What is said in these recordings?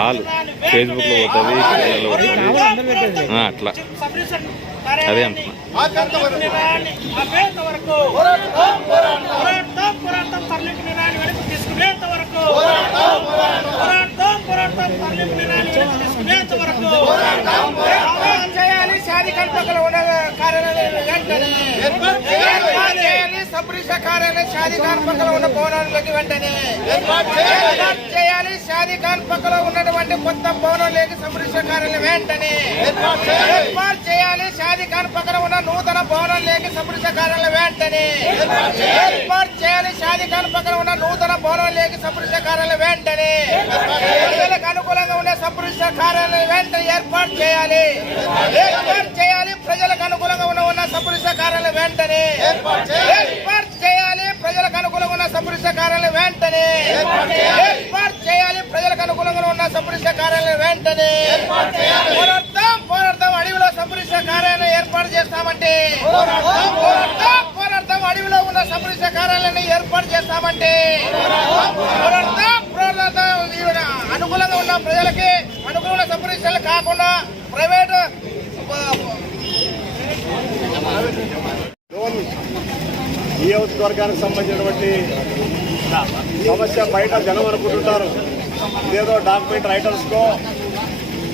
All విధానాన్ని ఫేస్బుక్లో పోతుంది. అట్లా. అదే అంటున్నా. తరలింపు నిర్ణయాన్ని వెనక్కి తీసుకునేంత వరకు. చేయాలి శాది కల్పకలు చేయాలి సబ్రిష కార్యాలయం ఉన్న భవనాలకి వెంటనే. చేయాలి. ఖాన్ పక్కన ఉన్నటువంటి కొత్త భవనంలోకి సబ్రిష కార్యాలయం వెంటనే. ఏర్పాటు చేయాలి. షాదీ ఖాన్ పక్కన ఉన్న నూతన భవనంలోకి సబ్రిష కార్యాలయం వెంటనే. ఏర్పాటు రాజధాని పక్కన ఉన్న నూతన భవనంలోకి సబ్రిష కార్యాలయం వెంటనే. ప్రజలకు అనుకూలంగా ఉండే సబ్రిష కార్యాలయం వెంటనే ఏర్పాటు చేయాలి. ఏర్పాటు చేయాలి. ప్రజలకు అనుకూలంగా ఉన్న ఉన్న సబ్రిష కార్యాలయం వెంటనే. ఏర్పాటు చేయాలి. ప్రజలకు అనుకూలంగా ఉన్న సబ్రిష కార్యాలయం వెంటనే. ఏర్పాటు చేయాలి. ప్రజలకు అనుకూలంగా ఉన్న సబ్రిష కార్యాలయం వెంటనే. పోరాడతాం పోరాడతాం అడవిలో సబ్రిష కార్యాలయం ఏర్పాటు చేస్తామంటే పోరాడతాం పోరాడతాం అడవిలో ఉన్న సబ్రిష కార్యాలయాన్ని ఏర్పాటు చేస్తామంటే అనుకూలంగా ఉన్న ప్రజలకి అనుకూల సబ్రిషన్లు కాకుండా ప్రైవేట్ లోన్ నియోజకవర్గానికి సంబంధించినటువంటి సమస్య బయట జనం అనుకుంటుంటారు. ఏదో డాక్యుమెంట్ రైటర్స్కో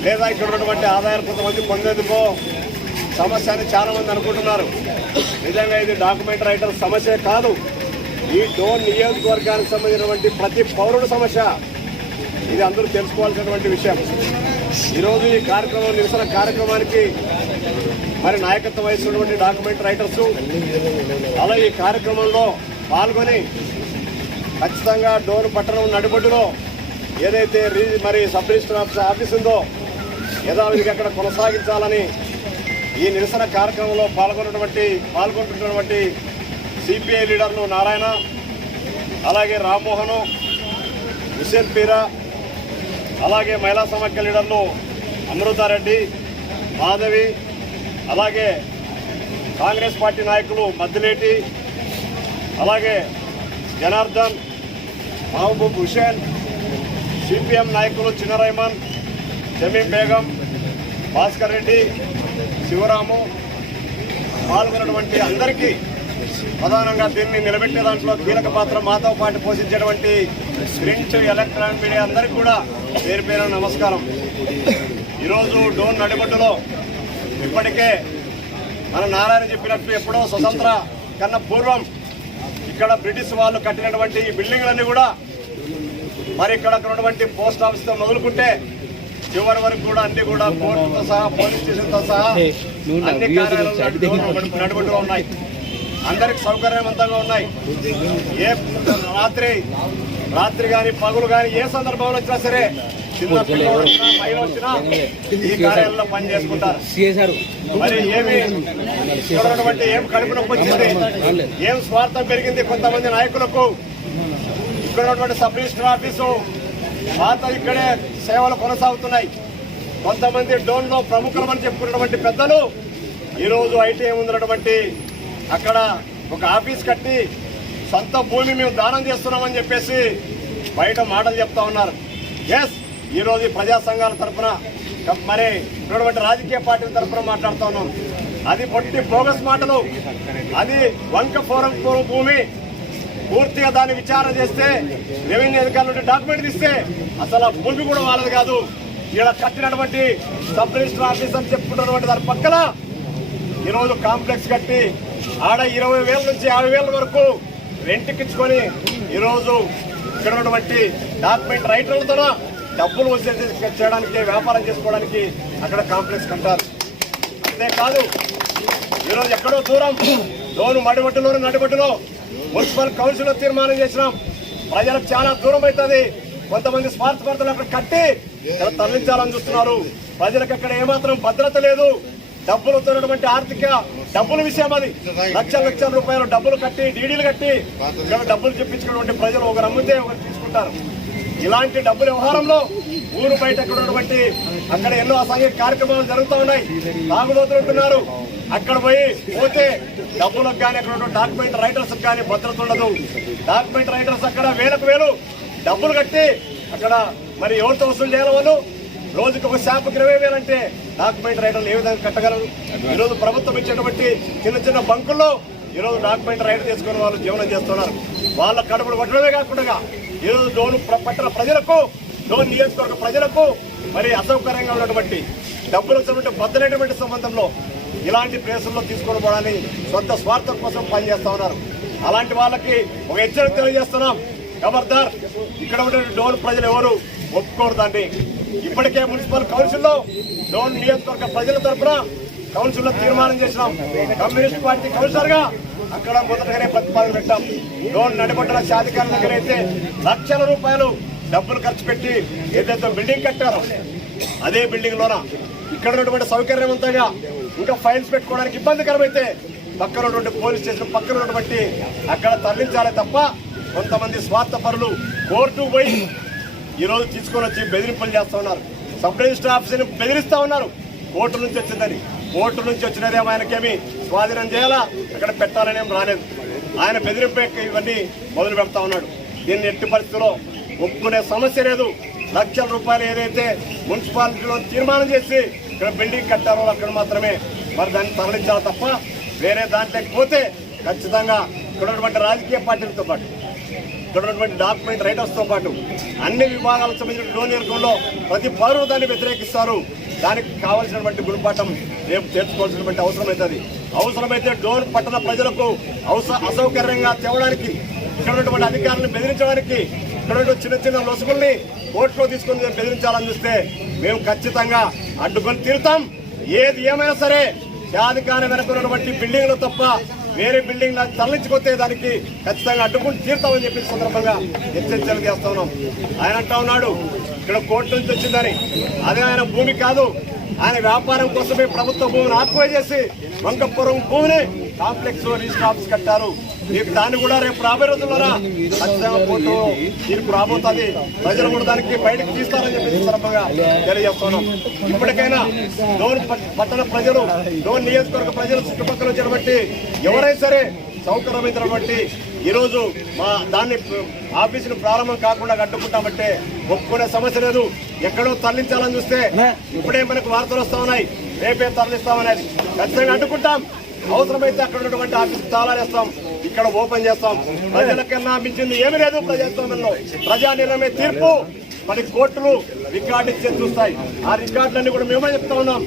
లేదా ఇక్కడ ఉన్నటువంటి ఆదాయాలు కొంతమంది పొందేందుకో సమస్య అని చాలా మంది అనుకుంటున్నారు. నిజంగా ఇది డాక్యుమెంట్ రైటర్ సమస్య కాదు. ఈ డోన్ నియోజకవర్గానికి సంబంధించినటువంటి ప్రతి పౌరుడు సమస్య. ఇది అందరూ తెలుసుకోవాల్సినటువంటి విషయం. ఈరోజు ఈ కార్యక్రమం నిరసన కార్యక్రమానికి మరి నాయకత్వం వహిస్తున్నటువంటి డాక్యుమెంట్ రైటర్స్ అలా ఈ కార్యక్రమంలో పాల్గొని ఖచ్చితంగా డోర్ పట్టణం నడిబొడ్డులో ఏదైతే మరి సబ్ రిజిస్టర్ ఆఫీస్ ఆఫీస్ ఉందో యథావిధిగా అక్కడ కొనసాగించాలని ఈ నిరసన కార్యక్రమంలో పాల్గొన్నటువంటి పాల్గొంటున్నటువంటి సిపిఐ లీడర్లు నారాయణ అలాగే రామ్మోహను హుసేన్ పీరా అలాగే మహిళా సమాఖ్య లీడర్లు అమృతారెడ్డి మాధవి అలాగే కాంగ్రెస్ పార్టీ నాయకులు మద్దిలేటి అలాగే జనార్దన్ మహబూబ్ హుసేన్ సిపిఎం నాయకులు చిన్నరైమన్ జమీం బేగం భాస్కర్ రెడ్డి శివరాము పాల్గొన్నటువంటి అందరికీ ప్రధానంగా దీన్ని నిలబెట్టే దాంట్లో కీలక పాత్ర మాతో పాటు పోషించేటువంటి ప్రింట్ ఎలక్ట్రానిక్ మీడియా అందరికీ కూడా పేరు పేరు నమస్కారం. ఈరోజు డోన్ నడిబొడ్డులో ఇప్పటికే మన నారాయణ చెప్పినట్టు ఎప్పుడో స్వతంత్ర కన్నా పూర్వం ఇక్కడ బ్రిటిష్ వాళ్ళు కట్టినటువంటి ఈ బిల్డింగ్లన్నీ కూడా మరి ఇక్కడ ఉన్నటువంటి పోస్ట్ ఆఫీస్తో మొదలుకుంటే చివరి వరకు కూడా అన్ని కూడా కోర్టుతో సహా పోలీస్ స్టేషన్తో సహా అన్ని కార్యాలయాలు ఉన్నాయి. అందరికి సౌకర్యవంతంగా ఉన్నాయి. ఏ రాత్రి రాత్రి కానీ పగులు కానీ ఏ సందర్భంలో వచ్చినా సరే చిన్న పిల్లలు వచ్చినా ఈ కార్యాలయంలో పని చేసుకుంటారు. మరి ఏమి ఉన్నటువంటి ఏం కడుపు నొప్పి వచ్చింది? ఏం స్వార్థం పెరిగింది కొంతమంది నాయకులకు? ఇక్కడ ఉన్నటువంటి సబ్ రిజిస్టర్ ఆఫీసు పాత ఇక్కడే సేవలు కొనసాగుతున్నాయి. కొంతమంది డోన్లో ప్రముఖులమని చెప్పుకున్నటువంటి పెద్దలు ఈరోజు ఐటీఐ ఉన్నటువంటి అక్కడ ఒక ఆఫీస్ కట్టి సొంత భూమి మేము దానం చేస్తున్నామని చెప్పేసి బయట మాటలు చెప్తా ఉన్నారు. ఎస్ ఈరోజు ఈ ప్రజా సంఘాల తరఫున మరి ఉన్నటువంటి రాజకీయ పార్టీల తరఫున మాట్లాడుతా ఉన్నాం. అది పొట్టి బోగస్ మాటలు. అది వంక ఫోరం భూమి. పూర్తిగా దాన్ని విచారణ చేస్తే రెవెన్యూ అధికారులు డాక్యుమెంట్ ఇస్తే అసలు ఆ భూమి కూడా వాళ్ళది కాదు. ఇలా కట్టినటువంటి సబ్ రిజిస్టర్ ఆఫీస్ అని చెప్పుకుంటున్నటువంటి దాని పక్కన ఈరోజు కాంప్లెక్స్ కట్టి ఆడ ఇరవై వేల నుంచి యాభై వేల వరకు రెంట్కిచ్చుకొని ఈరోజు ఇక్కడ ఉన్నటువంటి డాక్యుమెంట్ రైటర్లతో డబ్బులు వచ్చేసి చేయడానికి వ్యాపారం చేసుకోవడానికి అక్కడ కాంప్లెక్స్ కట్టారు. అంతేకాదు ఈరోజు ఎక్కడో దూరం లోను మడిబట్టులోను నడిబట్టులో మున్సిపల్ కౌన్సిల్ తీర్మానం చేసినాం. ప్రజలకు చాలా దూరం అవుతుంది. కొంతమంది స్వార్థపడతలు అక్కడ కట్టి తరలించాలని చూస్తున్నారు. ప్రజలకు అక్కడ ఏమాత్రం భద్రత లేదు. డబ్బులు వస్తున్నటువంటి ఆర్థిక డబ్బుల విషయం అది. లక్షల లక్షల రూపాయలు డబ్బులు కట్టి డీడీలు కట్టి ఇక్కడ డబ్బులు చెప్పించుకున్నటువంటి ప్రజలు ఒకరు అమ్మితే ఒకరు తీసుకుంటారు. ఇలాంటి డబ్బుల వ్యవహారంలో ఊరు బయట అక్కడ ఉన్నటువంటి అక్కడ ఎన్నో అసాంఘిక కార్యక్రమాలు జరుగుతూ ఉన్నాయి. తాగుబోతులు ఉంటున్నారు అక్కడ పోయి పోతే డబ్బులకు కానీ అక్కడ డాక్యుమెంట్ రైటర్స్ కానీ భద్రత ఉండదు. డాక్యుమెంట్ రైటర్స్ అక్కడ వేలకు వేలు డబ్బులు కట్టి అక్కడ మరి ఎవరితో వసూలు చేయాలి వాళ్ళు? రోజుకి ఒక షాపుకి ఇరవై వేలు అంటే డాక్యుమెంట్ రైటర్లు ఏ విధంగా కట్టగలరు? ఈరోజు ప్రభుత్వం ఇచ్చేటువంటి చిన్న చిన్న బంకుల్లో ఈరోజు డాక్యుమెంట్ రైటర్ తీసుకుని వాళ్ళు జీవనం చేస్తున్నారు. వాళ్ళ కడుపులు కొట్టడమే కాకుండా ఈరోజు డోన్ ప్ర- పట్టణ ప్రజలకు డోన్ నియోజకవర్గ ప్రజలకు మరి అసౌకర్యంగా ఉన్నటువంటి డబ్బులు వచ్చినటువంటి బద్దలైనటువంటి సంబంధంలో ఇలాంటి ప్లేసుల్లో తీసుకొని పోవడానికి సొంత స్వార్థం కోసం పనిచేస్తా ఉన్నారు. అలాంటి వాళ్ళకి ఒక హెచ్చరిక తెలియజేస్తున్నాం. ఖబర్దార్ ఇక్కడ ఉండే డోన్ ప్రజలు ఎవరు ఒప్పుకోరుదండి. ఇప్పటికే మున్సిపల్ కౌన్సిల్లో డోన్ నియోజకవర్గ ప్రజల తరఫున కౌన్సిల్లో తీర్మానం చేసినాం. కమ్యూనిస్ట్ పార్టీ కౌన్సిలర్గా అక్కడ మొదటగానే ప్రతిపాదన పెట్టాం. డోన్ నడిపడ్డ శాధికారుల దగ్గర అయితే లక్షల రూపాయలు డబ్బులు ఖర్చు పెట్టి ఏదైతే బిల్డింగ్ కట్టారో అదే బిల్డింగ్ లోన ఇక్కడ ఉన్నటువంటి సౌకర్యవంతంగా ఇంకా ఫైల్స్ పెట్టుకోవడానికి ఇబ్బందికరమైతే పక్కన ఉన్నటువంటి పోలీస్ స్టేషన్ పక్కన ఉన్నటువంటి అక్కడ తరలించాలే తప్ప కొంతమంది స్వార్థపరులు కోర్టు పోయి ఈరోజు తీసుకొని వచ్చి బెదిరింపులు చేస్తూ ఉన్నారు. సబ్ రిజిస్టర్ ఆఫీసర్ని బెదిరిస్తూ ఉన్నారు. కోర్టు నుంచి వచ్చిందని. కోర్టు నుంచి వచ్చినదేమో ఆయనకేమి స్వాధీనం చేయాలా? అక్కడ పెట్టాలనేం రాలేదు. ఆయన బెదిరింపు ఇవన్నీ మొదలు పెడతా ఉన్నాడు. దీన్ని ఎట్టి పరిస్థితుల్లో ఒప్పుకునే సమస్య లేదు. లక్షల రూపాయలు ఏదైతే మున్సిపాలిటీలో తీర్మానం చేసి ఇక్కడ బిల్డింగ్ కట్టారో అక్కడ మాత్రమే. మరి దాన్ని తరలించాలి తప్ప వేరే దాంట్లోకి పోతే ఖచ్చితంగా ఇక్కడ ఉన్నటువంటి రాజకీయ పార్టీలతో పాటు ఇక్కడ ఉన్నటువంటి డాక్యుమెంట్ రైటర్స్తో పాటు అన్ని విభాగాలకు సంబంధించిన డోనియర్గంలో ప్రతి పౌరులు దాన్ని వ్యతిరేకిస్తారు. దానికి కావాల్సినటువంటి గుణపాఠం రేపు చేర్చుకోవాల్సినటువంటి అవసరం అవుతుంది. అవసరమైతే డోన్ పట్టణ ప్రజలకు అవస అసౌకర్యంగా తేవడానికి ఇక్కడ ఉన్నటువంటి అధికారులను బెదిరించడానికి ఇక్కడ చిన్న చిన్న లొసుగుల్ని కోర్టులో తీసుకొని బెదిరించాలని చూస్తే మేము ఖచ్చితంగా అడ్డుకొని తీరుతాం. ఏది ఏమైనా సరే యాధికారం వెనక ఉన్నటువంటి బిల్డింగ్లు తప్ప వేరే బిల్డింగ్ తరలించుకొస్తే దానికి ఖచ్చితంగా అడ్డుకుని తీరుతామని చెప్పి సందర్భంగా హెచ్చరించలు చేస్తా ఉన్నాం. ఆయన అంటా ఉన్నాడు ఇక్కడ కోర్టు నుంచి వచ్చిందని. అదే ఆయన భూమి కాదు ఆయన వ్యాపారం కోసమే ప్రభుత్వ భూమిని ఆక్వై చేసి వంకపురం భూమిని కాంప్లెక్స్లో రిజిస్టర్ కట్టారు. మీకు దాన్ని కూడా రేపు రాబోయే రోజుల్లోనా? ఖచ్చితంగా కోర్టు తీర్పు రాబోతుంది. ప్రజలు కూడా దానికి బయటకు తీస్తారని చెప్పి సందర్భంగా తెలియజేస్తున్నాం ఇప్పటికైనా డోన్ పట్టణ ప్రజలు డోన్ నియోజకవర్గ ప్రజలు చుట్టుపక్కల వచ్చినటువంటి ఎవరైనా సరే సౌకర్యమైనటువంటి ఈరోజు మా దాన్ని ఆఫీసులు ప్రారంభం కాకుండా అడ్డుకుంటామంటే ఒప్పుకునే సమస్య లేదు. ఎక్కడో తరలించాలని చూస్తే ఇప్పుడే మనకు వార్తలు వస్తా ఉన్నాయి. రేపే తరలిస్తామనేది ఖచ్చితంగా అడ్డుకుంటాం. అవసరమైతే అక్కడ ఉన్నటువంటి ఆఫీస్ తాళాలేస్తాం. ఇక్కడ ఓపెన్ చేస్తాం. ప్రజలకన్నా మించింది ఏమీ లేదు ప్రజాస్వామ్యంలో. ప్రజా నిర్ణయమే తీర్పు. మరి కోర్టులు రికార్డు ఇచ్చే చూస్తాయి. ఆ రికార్డులన్నీ కూడా మేమే చెప్తా ఉన్నాం.